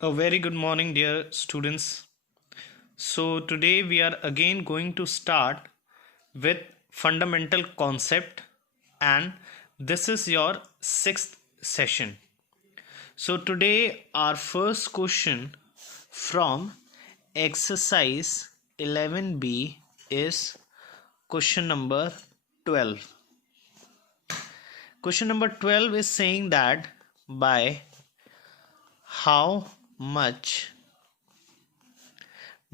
A very good morning, dear students. So, today we are again going to start with fundamental concept, and this is your sixth session. So, today our first question from exercise 11B is question number 12. Question number 12 is saying that by how much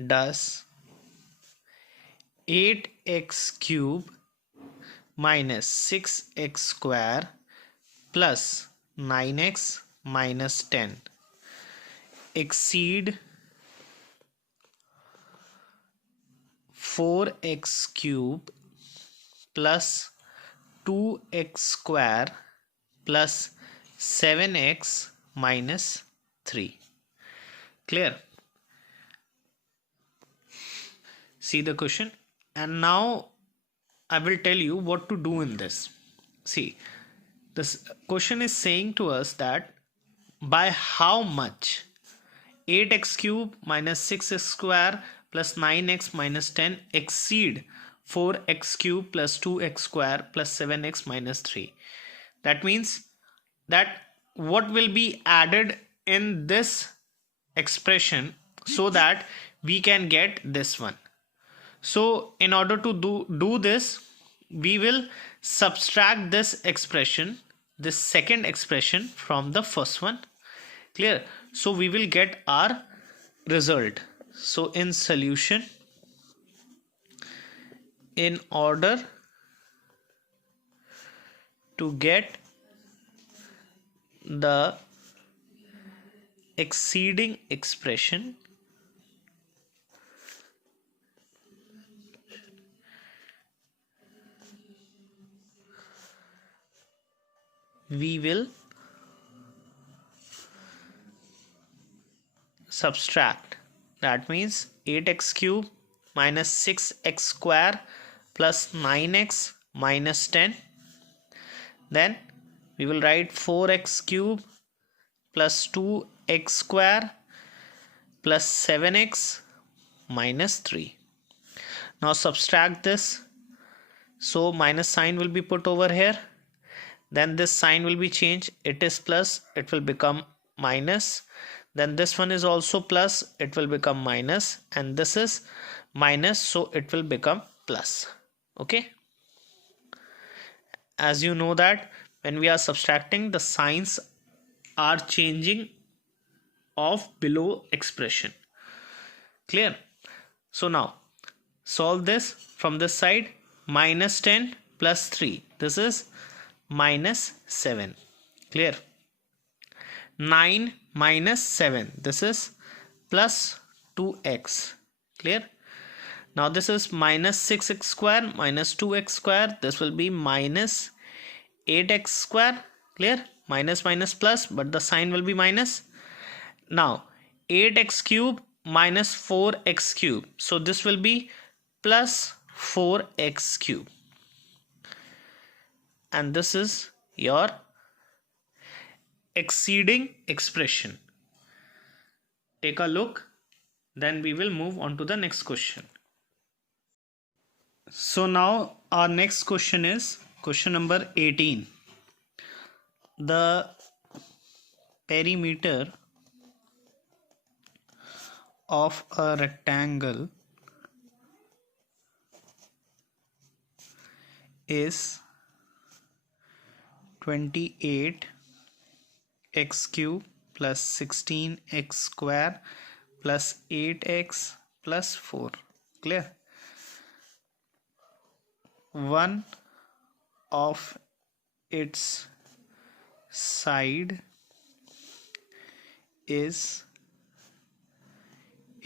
does 8x cube minus 6x square plus 9x minus 10 exceed 4x cube plus 2x square plus 7x minus 3. Clear? See the question, and now I will tell you what to do in this. See, this question is saying to us that by how much 8x cube minus 6x square plus 9x minus 10 exceed 4x cube plus 2x square plus 7x minus 3. That means that what will be added in this expression so that we can get this one. So in order to do this, we will subtract this expression, this second expression, from the first one. Clear? So we will get our result. So in solution, in order to get the exceeding expression, we will subtract. That means 8x cube minus 6x square plus 9x minus 10. Then we will write 4x cube plus 2x square plus 7x minus 3. Now subtract this. So minus sign will be put over here. Then this sign will be changed. It is plus, it will become minus. Then this one is also plus, it will become minus, and this is minus, so it will become plus. Okay, as you know that when we are subtracting, the signs are changing of below expression. Clear? So now solve this from this side. Minus 10 plus 3, this is minus 7. Clear? 9 minus 7, this is plus 2x. Clear? Now this is minus 6x square minus 2x square, this will be minus 8x square. Clear? Minus minus plus, but the sign will be minus. Now 8x cube minus 4x cube, so this will be plus 4x cube, and this is your exceeding expression. Take a look, then we will move on to the next question. So now our next question is question number 18. The perimeter of a rectangle is 28 x cube plus 16x square plus 8x plus 4. Clear? One of its side is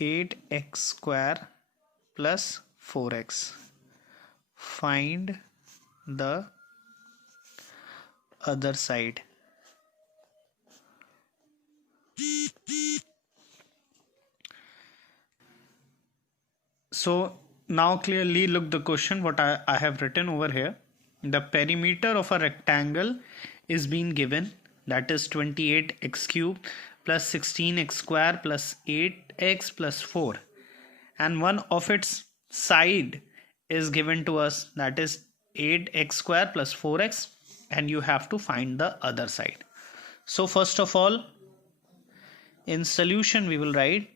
8x square plus 4x. Find the other side. So now clearly look the question what I have written over here. The perimeter of a rectangle is being given, that is 28x cube plus 16x square plus 8x plus 4, and one of its side is given to us, that is 8x square plus 4x, and you have to find the other side. So first of all, in solution we will write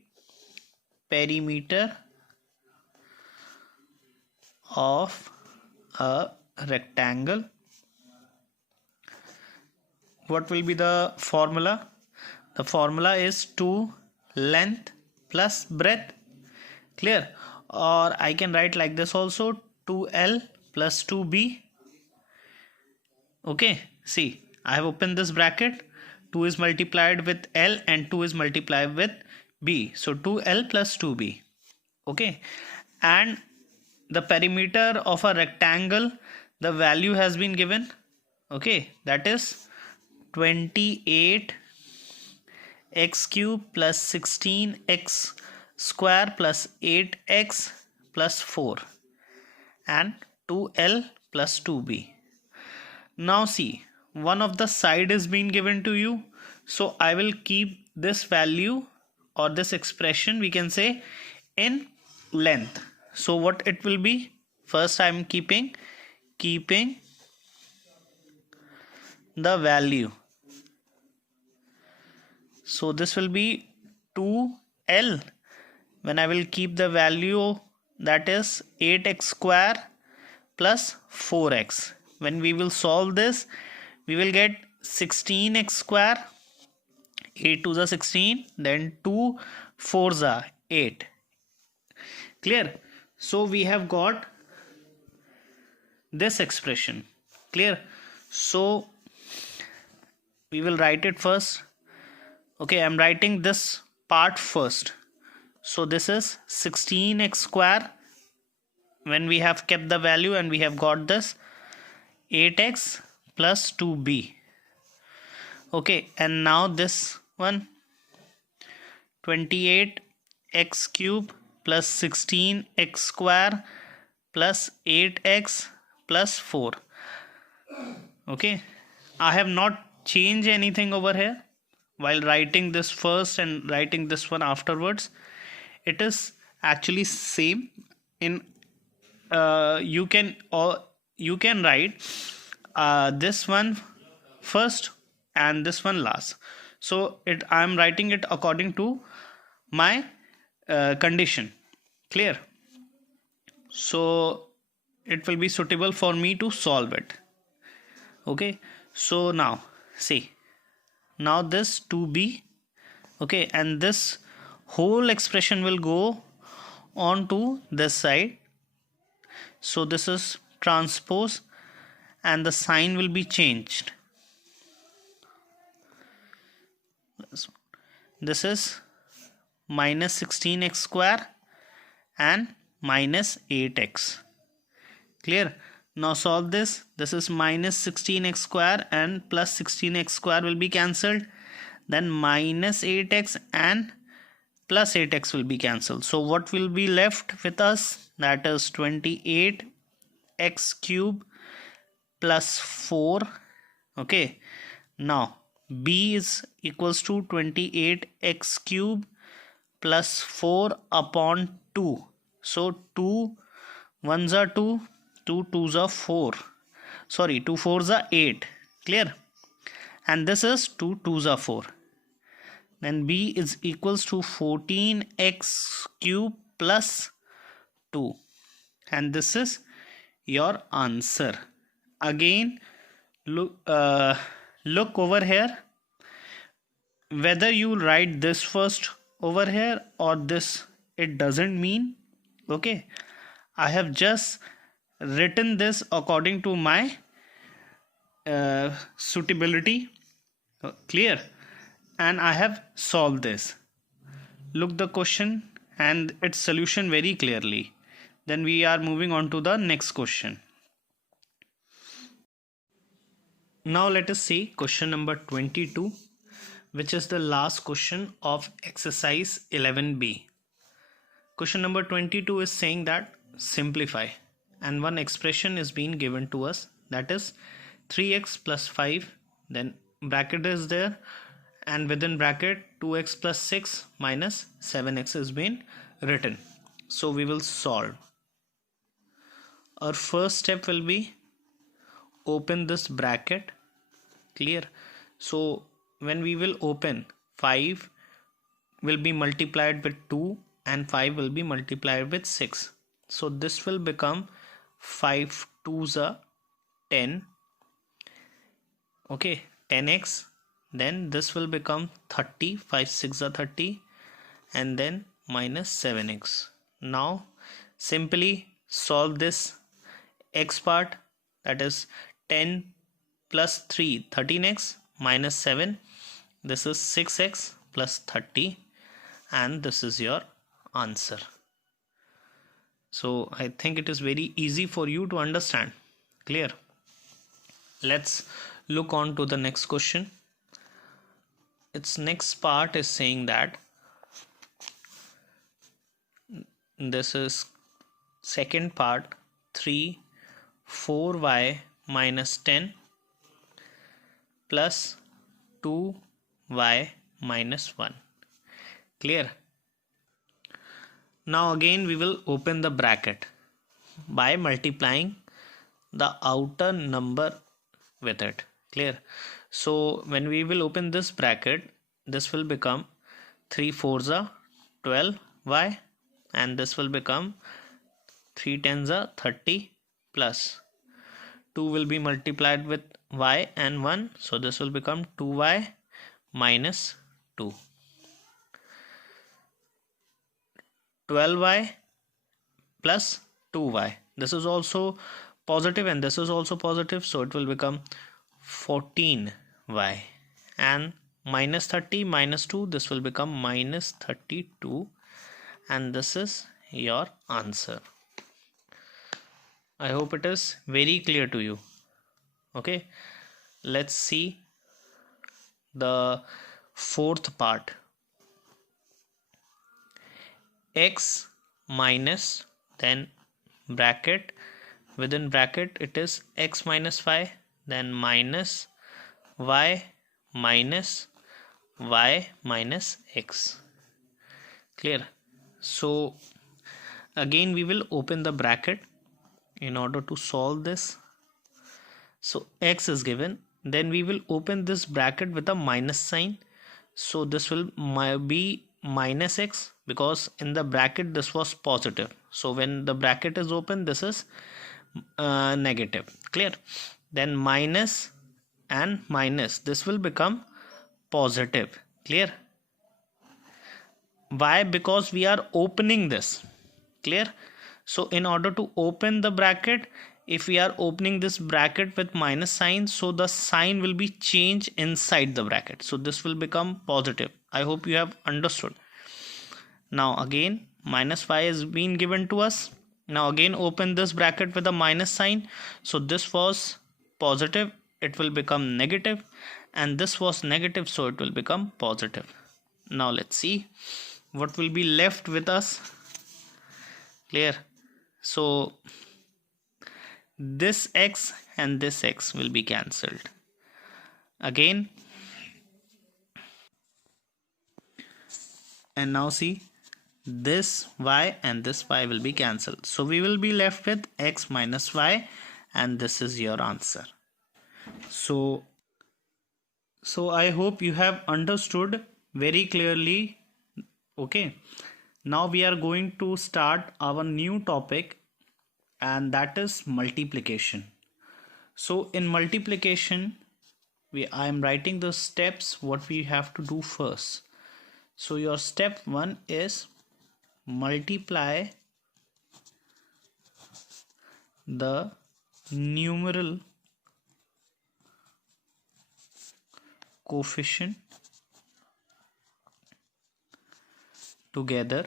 perimeter of a rectangle. What will be the formula? The formula is 2 length plus breadth. Clear? Or I can write like this also, 2L plus 2B. Okay, see, I have opened this bracket. 2 is multiplied with L and 2 is multiplied with B. So 2L plus 2B. Okay, and the perimeter of a rectangle, the value has been given. Okay, that is 28 x cube plus 16x square plus 8x plus 4 and 2L plus 2B. Now see, one of the side is being given to you, so I will keep this value or this expression, we can say, in length. So what it will be? First I am keeping the value. So this will be 2L. When I will keep the value, that is 8x square plus 4x. When we will solve this, we will get 16x square, 8 to the 16, then 2 4s are 8. Clear? So we have got this expression. Clear? So we will write it first. Okay, I am writing this part first. So this is 16x square when we have kept the value, and we have got this 8x plus 2b. Okay, and now this one, 28x cube plus 16x square plus 8x plus 4. Okay, I have not changed anything over here while writing this first and writing this one afterwards. It is actually same. In you can write this one first and this one last. So I am writing it according to my condition. Clear? So it will be suitable for me to solve it. Okay, so now see, now this 2b, okay, and this whole expression will go on to this side. So this is transpose and the sign will be changed. This is minus 16x square and minus 8x. Clear? Now solve this. This is minus 16x square and plus 16x square will be cancelled. Then minus 8x and plus 8x will be cancelled. So what will be left with us? That is 28x cube plus 4. Okay. Now b is equals to 28x cube plus 4 upon 2. So 2 1s are 2, 2 2s are 4. Sorry, 2 4s are 8. Clear? And this is 2 2s are 4. Then b is equals to 14x cube plus 2. And this is your answer. Again, look over here. Whether you write this first over here or this, it doesn't mean. Okay, I have just written this according to my suitability. Clear? And I have solved this. Look the question and its solution very clearly. Then we are moving on to the next question. Now let us see question number 22, which is the last question of exercise 11b. Question number 22 is saying that simplify, and one expression is being given to us, that is 3x plus 5, then bracket is there, and within bracket 2x plus 6 minus 7x is been written. So we will solve. Our first step will be open this bracket. Clear? So when we will open, 5 will be multiplied with 2 and 5 will be multiplied with 6. So this will become 5 2s are 10. Okay, 10x. Then this will become 30. 5 6 are 30, and then minus 7x. Now simply solve this x part, that is 10 plus 3 13x minus 7, this is 6x plus 30, and this is your answer. So I think it is very easy for you to understand. Clear? Let's look on to the next question. Its next part is saying that this is second part, 3 4y minus 10 plus 2y minus 1. Clear? Now again we will open the bracket by multiplying the outer number with it. Clear? So when we will open this bracket, this will become 3 4s are 12y, and this will become 3 10s are 30 plus 2 will be multiplied with y and 1, so this will become 2y minus 2. 12y plus 2y, this is also positive and this is also positive, so it will become 14y, and minus 30 minus 2, this will become minus 32, and this is your answer. I hope it is very clear to you. Okay, let's see the fourth part. X minus, then bracket, within bracket it is x minus 5, then minus y minus x. Clear? So again we will open the bracket in order to solve this. So x is given, then we will open this bracket with a minus sign, so this will be minus x, because in the bracket this was positive, so when the bracket is open this is negative. Clear? Then minus and minus, this will become positive. Clear? Why? Because we are opening this. Clear? So in order to open the bracket, if we are opening this bracket with minus sign, so the sign will be changed inside the bracket, so this will become positive. I hope you have understood. Now again minus 5 is being given to us. Now again open this bracket with a minus sign, so this was positive, it will become negative, and this was negative, so it will become positive. Now let's see what will be left with us. Clear? So this x and this x will be cancelled. Again, and now see, this y and this y will be cancelled, so we will be left with x minus y, and this is your answer. So I hope you have understood very clearly. Okay, now we are going to start our new topic, and that is multiplication. So in multiplication, I am writing the steps what we have to do first. So your step 1 is multiply the numeral coefficient together,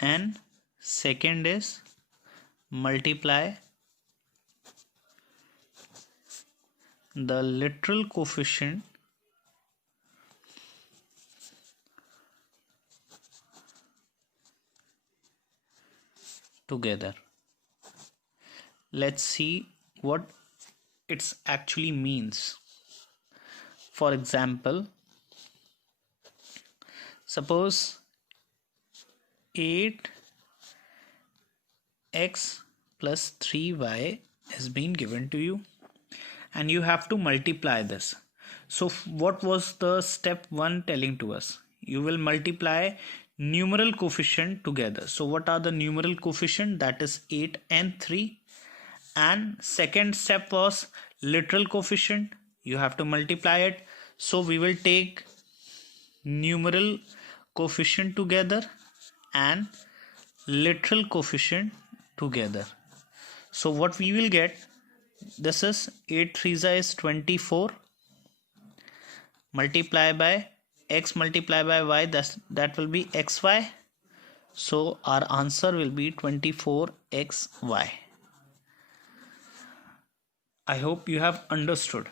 and second is multiply the literal coefficient together. Let's see what it actually means. for example, suppose 8x plus 3y has been given to you and you have to multiply this. So what was the step 1 telling to us? You will multiply numeral coefficient together. So what are the numeral coefficient? That is 8 and 3. And second step was literal coefficient. You have to multiply it. So we will take numeral coefficient together and literal coefficient together. So what we will get, this is 8 3s is 24 multiply by x multiply by y, that will be xy. So our answer will be 24xy. I hope you have understood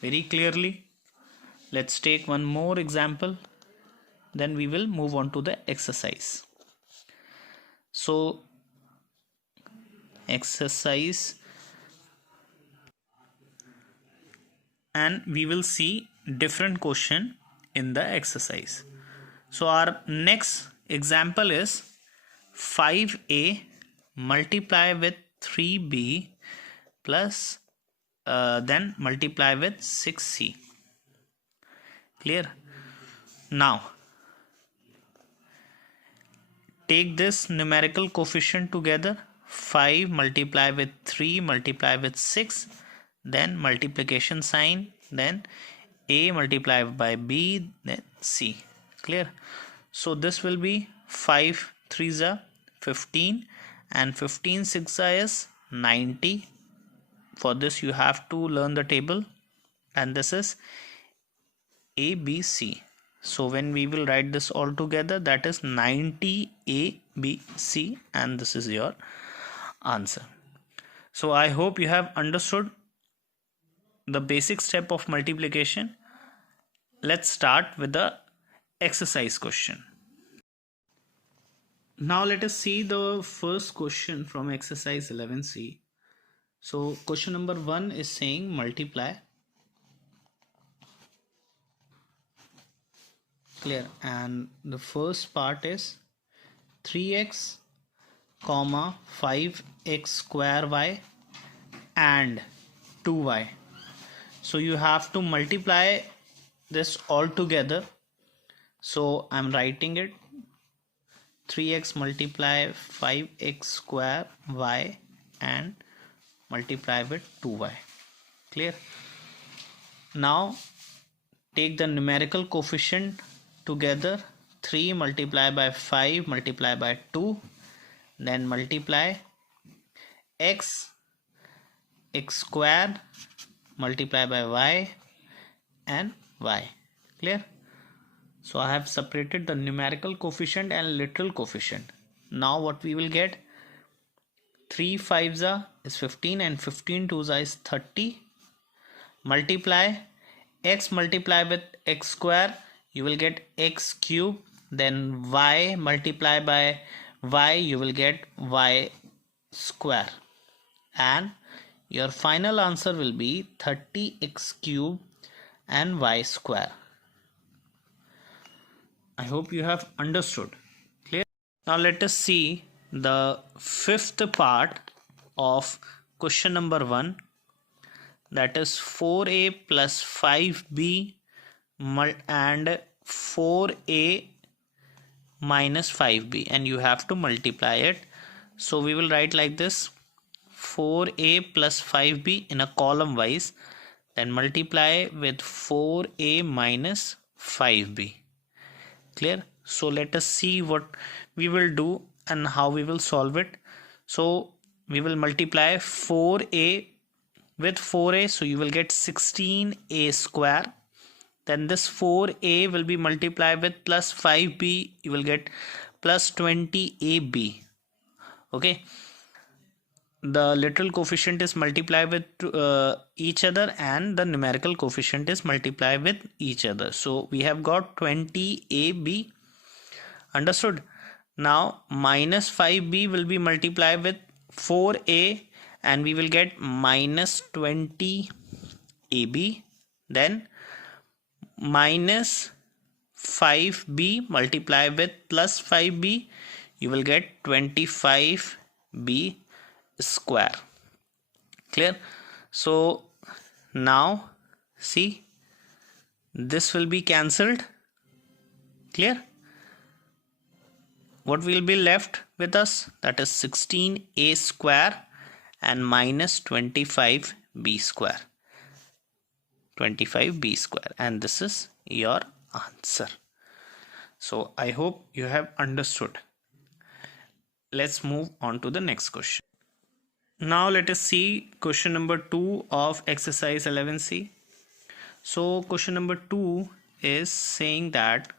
very clearly. Let's take one more example, then we will move on to the exercise. So exercise, and we will see different question in the exercise. So our next example is 5a multiply with 3b plus then multiply with 6c. Clear? Now take this numerical coefficient together. 5 multiply with 3 multiply with 6, then multiplication sign, then a multiplied by b, then c. Clear? So this will be 5 3s are 15 and 15 6s is 90. For this you have to learn the table, and this is a b c. So when we will write this all together, that is 90 a b c, and this is your answer. So I hope you have understood the basic step of multiplication. Let's start with the exercise question. Now let us see the first question from exercise 11c. So question number 1 is saying multiply. Clear? And the first part is 3x comma 5x square y and 2y. So you have to multiply this all together. So I'm writing it, 3x multiply 5x square y and multiply with 2y. Clear? Now take the numerical coefficient together. 3 multiply by 5 multiply by 2, then multiply x square multiply by y and y. Clear? So I have separated the numerical coefficient and literal coefficient. Now what we will get, 3 5s is 15 and 15 2s is 30. Multiply x multiply with x square, you will get x cube, then y multiply by y, you will get y square, and your final answer will be 30x cube and y square. I hope you have understood. Clear? Now let us see the fifth part of question number 1, that is 4a plus 5b and 4a minus 5b, and you have to multiply it. So we will write like this, 4a plus 5b in a column wise, then multiply with 4a minus 5b. Clear? So let us see what we will do and how we will solve it. So we will multiply 4a with 4a, so you will get 16a square. Then this 4a will be multiplied with plus 5b, you will get plus 20ab. Okay, the literal coefficient is multiplied with each other and the numerical coefficient is multiplied with each other. So we have got 20ab. Understood? Now minus 5b will be multiplied with 4a and we will get minus 20ab. Then minus 5b multiply with plus 5b, you will get 25b square. Clear? So now see, this will be cancelled. Clear? What will be left with us? That is 16a square and minus 25b square. 25b square, and this is your answer. So I hope you have understood. Let's move on to the next question. Now let us see question number 2 of exercise 11c. So question number 2 is saying that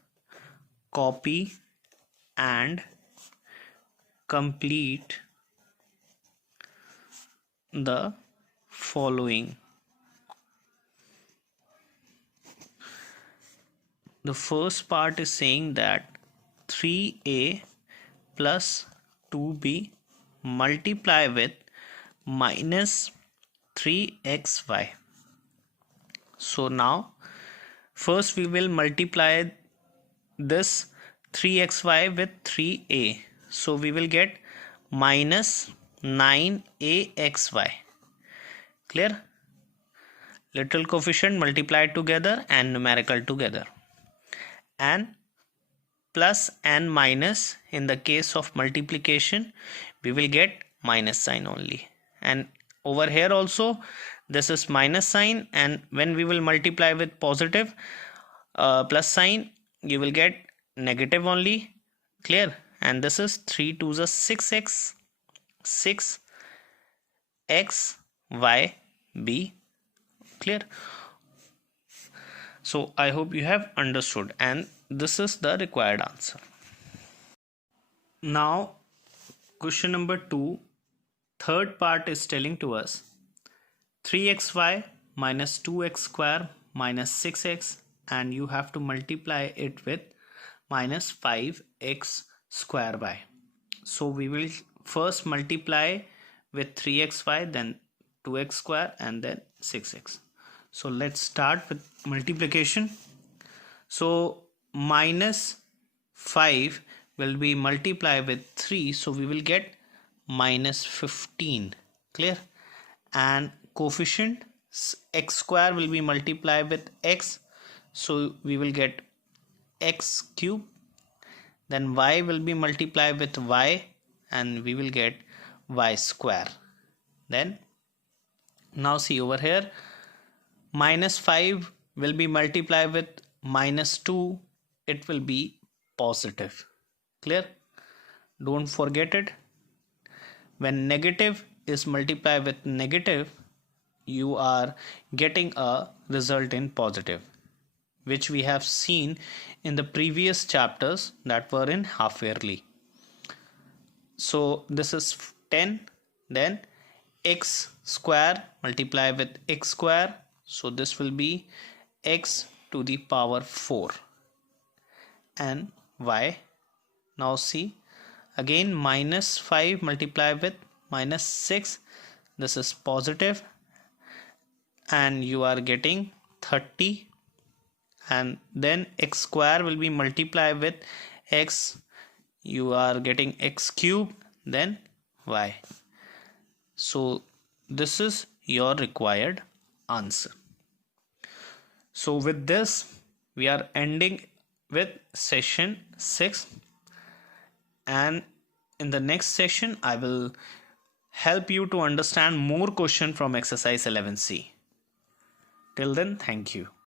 copy and complete the following. The first part is saying that 3a plus 2b multiply with minus 3xy. So now first we will multiply this 3xy with 3a. So we will get minus 9axy. Clear? Literal coefficient multiplied together and numerical together. And plus and minus, in the case of multiplication we will get minus sign only, and over here also this is minus sign, and when we will multiply with positive plus sign, you will get negative only. Clear? And this is 3 2 is 6x, 6x y b. Clear? So I hope you have understood, and this is the required answer. Now question number 2, third part is telling to us 3xy minus 2x square minus 6x, and you have to multiply it with minus 5x square y. So we will first multiply with 3xy, then 2x square, and then 6x. So let's start with multiplication. So minus 5 will be multiplied with 3, so we will get minus 15. Clear? And coefficient x square will be multiplied with x, so we will get x cube. Then y will be multiplied with y, and we will get y square. Then now see over here, minus 5 will be multiplied with minus 2, it will be positive. Clear? Don't forget it. When negative is multiplied with negative, you are getting a result in positive, which we have seen in the previous chapters that were in half yearly. So this is 10, then x square multiply with x square, so this will be x to the power 4, and y. Now see, again minus 5 multiply with minus 6, this is positive, and you are getting 30, and then x square will be multiplied with x, you are getting x cube, then y. So this is your required answer. So with this we are ending with session 6, and in the next session I will help you to understand more questions from exercise 11c. Till then, thank you.